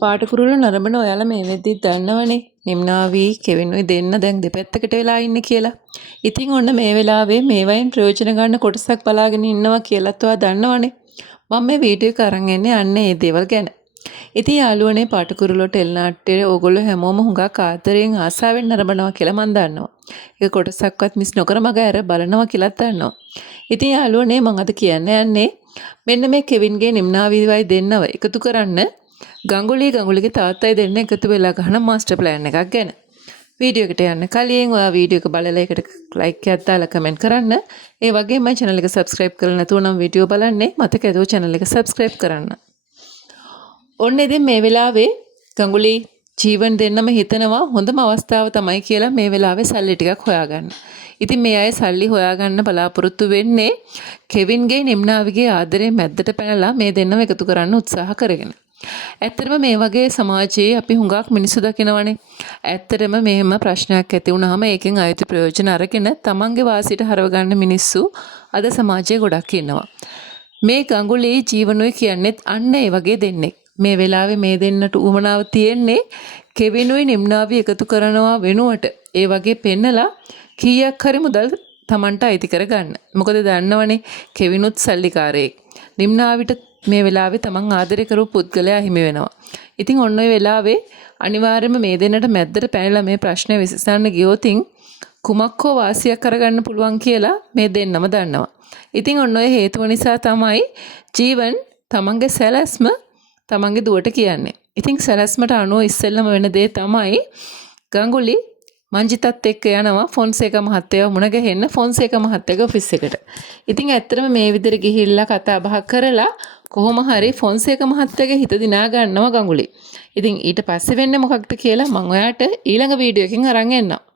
පාටකුරුල්ල නරඹන ඔයාලා මේ වෙද්දි දන්නවනේ නිම්නාවි කෙවින්ුයි දෙන්න දැන් දෙපැත්තකට වෙලා ඉන්නේ කියලා. ඉතින් ඔන්න මේ වෙලාවේ මේවයින් ප්‍රයෝජන ගන්න කොටසක් බලාගෙන ඉන්නවා කියලාත් ඔයා දන්නවනේ. මම මේ වීඩියෝ එක අරන් එන්නේ අන්න ඒ දේවල් ගැන. ඉතින් යාළුවනේ පාටකුරුල්ලෝ ටෙලිනාට්‍යයේ ඕගොල්ලෝ හැමෝම හුඟක් ආදරයෙන් ආසාවෙන් නරඹනවා කියලා මම දන්නවා. ඒක කොටසක්වත් මිස් නොකර මග ඇර බලනවා කියලාත් දන්නවා. ඉතින් යාළුවනේ මම අද කියන්න යන්නේ මෙන්න මේ කෙවින්ගේ නිම්නාවිවයි දෙන්නව එකතු කරන්න ගඟුලිගේ තාත්තයි දෙන්න එකතු වෙලා ගහන මාස්ටර් ප්ලෑන් එකක් ගැන. වීඩියෝ එකට යන්න කලින් ඔයා වීඩියෝ එක බලලා ඒකට ලයික් එකක් දාලා කමෙන්ට් කරන්න. ඒ වගේම මයි channel එක subscribe කරලා නැතුව නම් වීඩියෝ බලන්නේ මතක ඇදෝ channel එක subscribe කරන්න. ඔන්න ඉතින් මේ වෙලාවේ ගඟුලි ජීවන් දෙන්නම හිතනවා හොඳම අවස්ථාව තමයි කියලා මේ වෙලාවේ සල්ලි ටිකක් හොයාගන්න. ඉතින් මේ අය සල්ලි හොයාගන්න බලාපොරොත්තු වෙන්නේ කෙවින්ගේ නිම්නාවිගේ ආදරේ මැද්දට පැනලා මේ දෙන්නම එකතු කරන්න උත්සාහ කරගෙන. ඇත්තටම මේ වගේ සමාජයේ අපි හුඟක් මිනිස්සු දකිනවනේ. ඇත්තටම මෙහෙම ප්‍රශ්නයක් ඇති වුනහම ඒකෙන් අයිති ප්‍රයෝජන අරගෙන තමන්ගේ වාසියට හරව ගන්න මිනිස්සු අද සමාජයේ ගොඩක් ඉන්නවා. මේ ගඟුලි ජීවනුයි කියන්නේත් අන්න ඒ වගේ දෙන්නෙක්. මේ වෙලාවේ මේ දෙන්නට උවමනාව තියෙන්නේ කෙවිනුයි නිම්නාවි එකතු කරනවා වෙනුවට ඒ වගේ පෙන්නලා කීයක් හරි මුදල් තමන්ට අයිති කරගන්න. මොකද දන්නවනේ කෙවිනුත් සල්ලිකාරයෙක්. නිම්නාවිට මේ වෙලාවේ තමන් ආදරය කරපු පුද්ගලයා හිමි වෙනවා. ඉතින් ඔන්න ඔය වෙලාවේ අනිවාර්යයෙන්ම මේ දෙන්නට මැද්දට පැනලා මේ ප්‍රශ්නේ විසඳන්න ගියොතින් කුමක් හෝ වාසියක් කරගන්න පුළුවන් කියලා මේ දෙන්නම දන්නවා. ඉතින් ඔන්න ඔය හේතුව නිසා තමයි ජීවන් තමන්ගේ සැලැස්ම තමන්ගේ දුවට කියන්නේ. ඉතින් සැලැස්මට අනුව ඉස්සෙල්ලම වෙන දේ තමයි ගඟුලි මංජිතත් එක්ක යනවා ෆොන්සේකා මහත්තයව මුණ ගැහෙන්න ෆොන්සේකා මහත්තයාගේ ඔෆිස් එකට. ඉතින් ඇත්තටම මේ විදිහට ගිහිල්ලා කතා බහ කරලා කොහොම හරි ෆොන්සේකා මහත්තයාගේ හිත දිනා ගන්නවා ගඟුලි. ඉතින් ඊට පස්සේ වෙන්නේ මොකක්ද කියලා මම ඔයාලට ඊළඟ වීඩියෝ එකකින් අරන් එන්නම්.